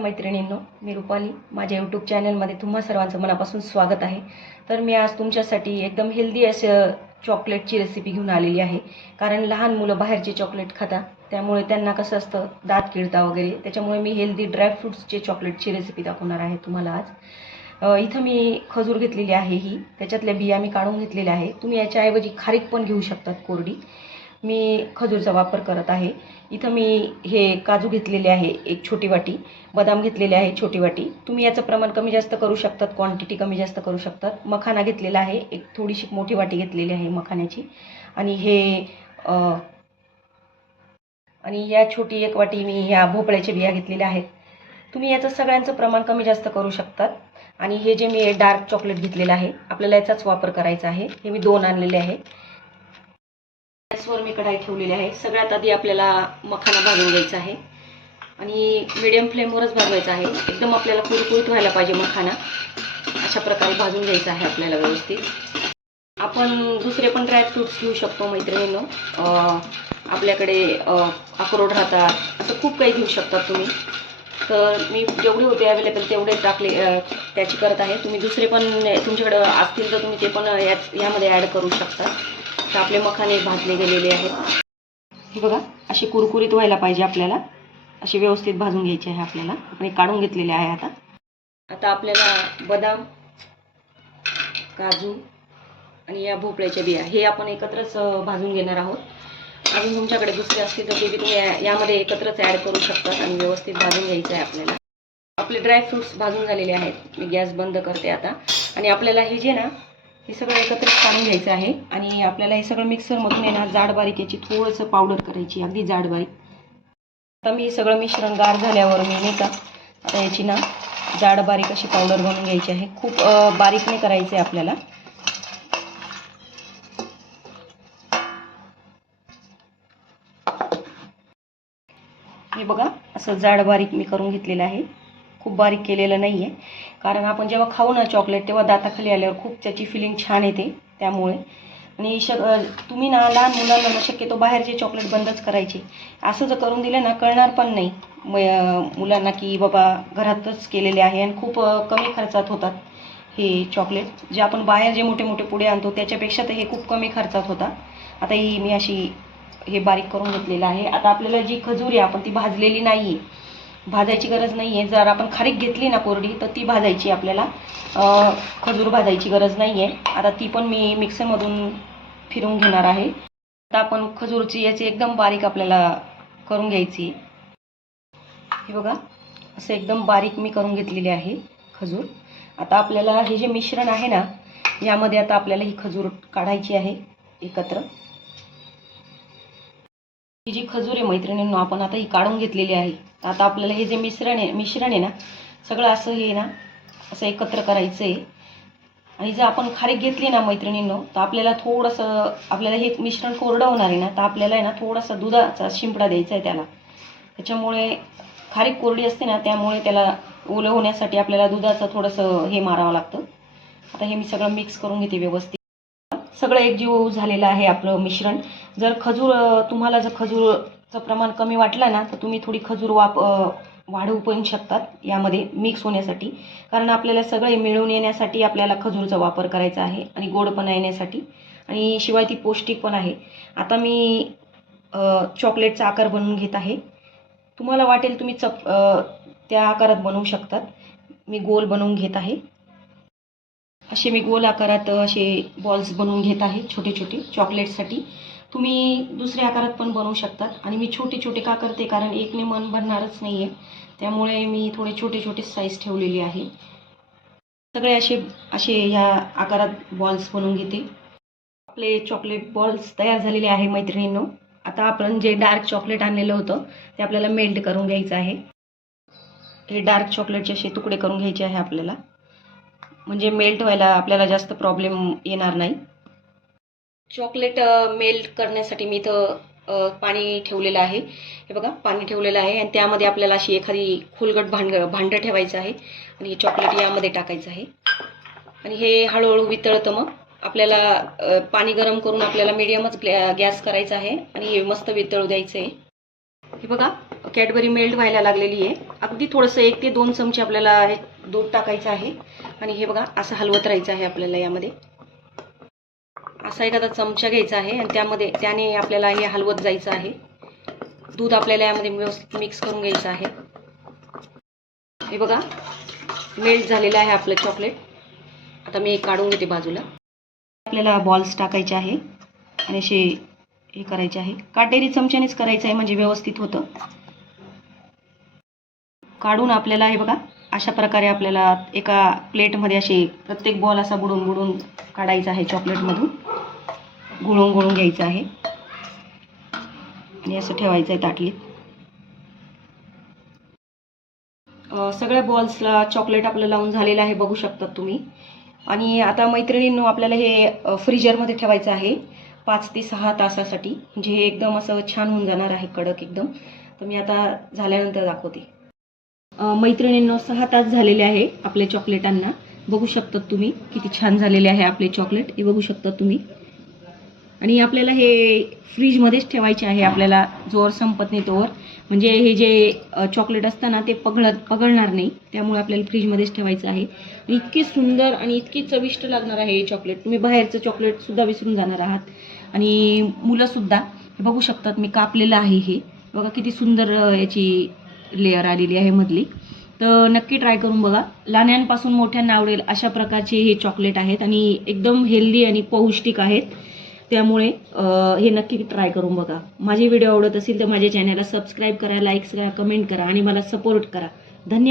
मैत्रिणींनो, मी रुपाली. माझ्या यूट्यूब चॅनलमध्ये तुम्हा सर्वांचं मनापासून स्वागत आहे. तर मी आज तुमच्यासाठी एकदम हेल्दी असं चॉकलेटची रेसिपी घेऊन आलेली आहे. कारण लहान मुलं बाहेरचे चॉकलेट खातात, त्यामुळे त्यांना कसं असतं दात किडता वगैरे. त्याच्यामुळे मी हेल्दी ड्रायफ्रूट्सचे चॉकलेटची रेसिपी दाखवणार आहे तुम्हाला आज. इथं मी खजूर घेतलेली आहे, ही त्याच्यातल्या बिया मी काढून घेतलेल्या आहे. तुम्ही याच्याऐवजी खारीक पण घेऊ शकतात कोरडी. मी खजूरचा वापर करत आहे. इथं मी हे काजू घेतलेले आहे एक छोटी वाटी, बदाम घेतलेले आहे छोटी वाटी. तुम्ही याचं प्रमाण कमी जास्त करू शकतात, क्वांटिटी कमी जास्त करू शकतात. मखाना घेतलेला आहे, एक थोडीशी मोठी वाटी घेतलेली आहे मखाण्याची. आणि या छोटी एक वाटी मी ह्या भोपळ्याच्या बिया घेतलेल्या आहेत. तुम्ही याचं सगळ्यांचं प्रमाण कमी जास्त करू शकतात. आणि हे जे मी डार्क चॉकलेट घेतलेलं आहे, आपल्याला याचाच वापर करायचा आहे. हे मी 2 आणलेले आहे. गॅसवर मी कढाई ठेवलेली आहे. सगळ्यात आधी आपल्याला मखाना भाजून घ्यायचा आहे आणि मीडियम फ्लेमवरच भाजवायचा आहे. एकदम आपल्याला कुरकुरीत व्हायला पाहिजे मखाना. अशा प्रकारे भाजून घ्यायचा आहे आपल्याला व्यवस्थित. आपण दुसरे पण ड्रायफ्रूट्स घेऊ शकतो मैत्रिणींनो. आपल्याकडे अक्रोड राहतात, असं खूप काही घेऊ शकतात तुम्ही. तर मी जेवढे होते अवेलेबल तेवढे टाकले त्याची करत आहे. तुम्ही दुसरे पण तुमच्याकडे असतील तर तुम्ही ते पण यामध्ये ॲड करू शकता. तर आपले मखाने भाजले गेलेले आहेत. हे बघा, असे कुरकुरीत व्हायला पाहिजे आपल्याला. असे व्यवस्थित भाजून घ्यायचे आहे आपल्याला. आपण हे काढून घेतलेले आहे. आता आपल्याला बदाम, काजू आणि या भोपळ्याच्या बिया हे आपण एकत्रच भाजून घेणार आहोत. अजून तुमच्याकडे दुसरे असतील तर ते बी तुम्ही यामध्ये एकत्रच ॲड करू शकतात आणि व्यवस्थित भाजून घ्यायचं आहे आपल्याला. आपले ड्रायफ्रूट्स भाजून झालेले आहेत. मी गॅस बंद करते आता. आणि आपल्याला हे जे ना, हे सगळं एकत्रच काढून घ्यायचं आहे. आणि आपल्याला हे सगळं मिक्सरमधून आहे ना जाड बारीक याची थोडंसं पावडर करायची, अगदी जाड बारीक. आता मी सगळं मिश्रण गार झाल्यावर मी नाही का आता याची ना जाड बारीक अशी पावडर बनवून घ्यायची आहे. खूप बारीक नाही करायचं आहे आपल्याला. हे बघा, असं जाड बारीक मी करून घेतलेलं आहे. खूप बारीक केलेलं नाही आहे, कारण आपण जेव्हा खाऊ ना चॉकलेट तेव्हा दाताखाली आल्यावर खूप त्याची फिलिंग छान येते त्यामुळे. आणि तुम्ही ना लहान मुलांना शक्यतो बाहेरचे चॉकलेट बंदच करायचे. असं जर करून दिलं ना कळणार पण नाही मुलांना की बाबा घरातच केलेले आहे. आणि खूप कमी खर्चात होतात हे चॉकलेट. जे आपण बाहेर जे मोठे मोठे पुडे आणतो त्याच्यापेक्षा तर हे खूप कमी खर्चात होतात. आता ही मी अशी हे बारीक करून घेतलेलं आहे. आता आपल्याला जी खजूर आहे आपण ती भाजलेली नाही आहे, भाजायची गरज नाही आहे. जर आपण खारीक घेतली ना कोरडी तर ती भाजायची आपल्याला, खजूर भाजायची गरज नाही आहे. आता ती पण मी मिक्सरमधून फिरवून घेणार आहे. आता आपण खजूरची याची एकदम बारीक आपल्याला करून घ्यायची. हे बघा, असं एकदम बारीक मी करून घेतलेली आहे खजूर. आता आपल्याला हे जे मिश्रण आहे ना यामध्ये आता आपल्याला ही खजूर काढायची आहे एकत्र. ही जी खजूर आहे मैत्रिणींनो आपण आता ही काढून घेतलेली आहे. आता आपल्याला हे जे मिश्रण आहे ना सगळं असं हे ना असं एकत्र करायचं आहे. आणि जर आपण खारीक घेतली ना मैत्रिणींनो तर आपल्याला थोडंसं आपल्याला हे मिश्रण कोरडं होणार आहे ना, तर आपल्याला आहे ना थोडासा दुधाचा शिंपडा द्यायचा आहे त्याला. त्याच्यामुळे खारीक कोरडी असते ना त्यामुळे त्याला ओलं होण्यासाठी आपल्याला दुधाचं थोडंसं हे मारावं लागतं. आता हे मी सगळं मिक्स करून घेते व्यवस्थित. सगळं एकजीव झालेलं आहे आपलं मिश्रण. जर तुम्हाला जर खजूरचं प्रमाण कमी वाटलं ना तर तुम्ही थोडी खजूर वाढवू पण शकतात यामध्ये मिक्स होण्यासाठी. कारण आपल्याला सगळे मिळून येण्यासाठी आपल्याला खजूरचा वापर करायचा आहे आणि गोडपणा येण्यासाठी. आणि शिवाय ती पौष्टिक पण आहे. आता मी चॉकलेटचा आकार बनवून घेत आहे. तुम्हाला वाटेल तुम्ही त्या आकारात बनवू शकतात. मी गोल बनवून घेत आहे. असे मी गोल आकारात असे बॉल्स बनवून घेत आहे छोटे छोटे चॉकलेटसाठी. तुम्ही दुसऱ्या आकारात पण बनवू शकतात. आणि मी छोटे छोटे का करते, कारण एकने मन भरणारच नाही आहे, त्यामुळे मी थोडे छोटे छोटे साईज ठेवलेली आहे. सगळे असे ह्या आकारात बॉल्स बनवून घेते. आपले चॉकलेट बॉल्स तयार झालेले आहे मैत्रिणींनो. आता आपण जे डार्क चॉकलेट आणलेलं होतं ते आपल्याला मेल्ट करून घ्यायचं आहे. हे डार्क चॉकलेटचे असे तुकडे करून घ्यायचे आहे आपल्याला, म्हणजे मेल्ट व्हायला आपल्याला जास्त प्रॉब्लेम येणार नाही. चॉकलेट मेल्ट करण्यासाठी मी इथं पाणी ठेवलेलं आहे. हे बघा, पाणी ठेवलेलं आहे आणि त्यामध्ये आपल्याला अशी एखादी खोलगट भांडं ठेवायचं आहे आणि हे चॉकलेट यामध्ये टाकायचं आहे. आणि हे हळूहळू वितळतं. मग आपल्याला पाणी गरम करून आपल्याला मीडियमच गॅस करायचा आहे आणि हे मस्त वितळू द्यायचं आहे. हे बघा, कॅडबरी मेल्ट व्हायला लागलेली आहे. अगदी थोडंसं 1 ते 2 चमचे आपल्याला दूध टाकायचं आहे आणि हे बघा असं हलवत राहायचं आहे आपल्याला. यामध्ये असा एखादा चमचा घ्यायचा आहे आणि त्याने आपल्याला हे हलवत जायचं आहे. दूध आपल्याला यामध्ये व्यवस्थित मिक्स करून घ्यायचं आहे. हे बघा मेल्ट झालेलं आहे आपलं चॉकलेट. आता मी काढून घेते बाजूला. आपल्याला बॉल्स टाकायचे आहे आणि असे हे करायचे आहे. काटेरी चमच्यानेच करायचं आहे म्हणजे व्यवस्थित होतं. काढून आपल्याला हे बघा अशा प्रकारे आपल्याला एका प्लेटमध्ये असे प्रत्येक बॉल असा बुडून बुडून काढायचा आहे. चॉकलेटमधून गुळून घ्यायचं आहे आणि असं ठेवायचं आहे ताटलीत. सगळ्या बॉल्सला चॉकलेट आपलं लावून झालेलं आहे, बघू शकता तुम्ही. आणि आता मैत्रिणींनो आपल्याला हे फ्रीजरमध्ये ठेवायचं आहे 5 ते 6 तासासाठी. म्हणजे हे एकदम असं छान होऊन जाणार आहे, कडक एकदम. तर मी आता झाल्यानंतर दाखवते. मैत्रिणींनो 6 तास झालेले आहे आपल्या चॉकलेटांना. बघू शकता तुम्ही किती छान झालेले आहे आपले चॉकलेट. हे बघू शकता तुम्ही. आणि आपल्याला हे फ्रीजमध्येच ठेवायचे आहे आपल्याला जोवर संपत नाही तोवर. म्हणजे हे जे चॉकलेट असतं ना ते पगळणार नाही, त्यामुळे आपल्याला फ्रीजमध्येच ठेवायचं आहे. इतकी सुंदर आणि इतकी चविष्ट लागणार आहे हे चॉकलेट. तुम्ही बाहेरचं चॉकलेटसुद्धा विसरून जाणार आहात. आणि मुलंसुद्धा हे बघू शकतात मी कापलेलं आहे. हे बघा किती सुंदर याची लेअर आलेली आहे मधली. तर नक्की ट्राय करून बघा. लहानांपासून मोठ्यांना आवडेल अशा प्रकारचे हे चॉकलेट आहेत आणि एकदम हेल्दी आणि पौष्टिक आहेत. त्यामुळे हे नक्की ट्राय करून बघा. माझे व्हिडिओ आवडत असेल तर माझ्या चॅनलला सबस्क्राईब करा, लाईक करा, कमेंट करा आणि मला सपोर्ट करा. धन्यवाद.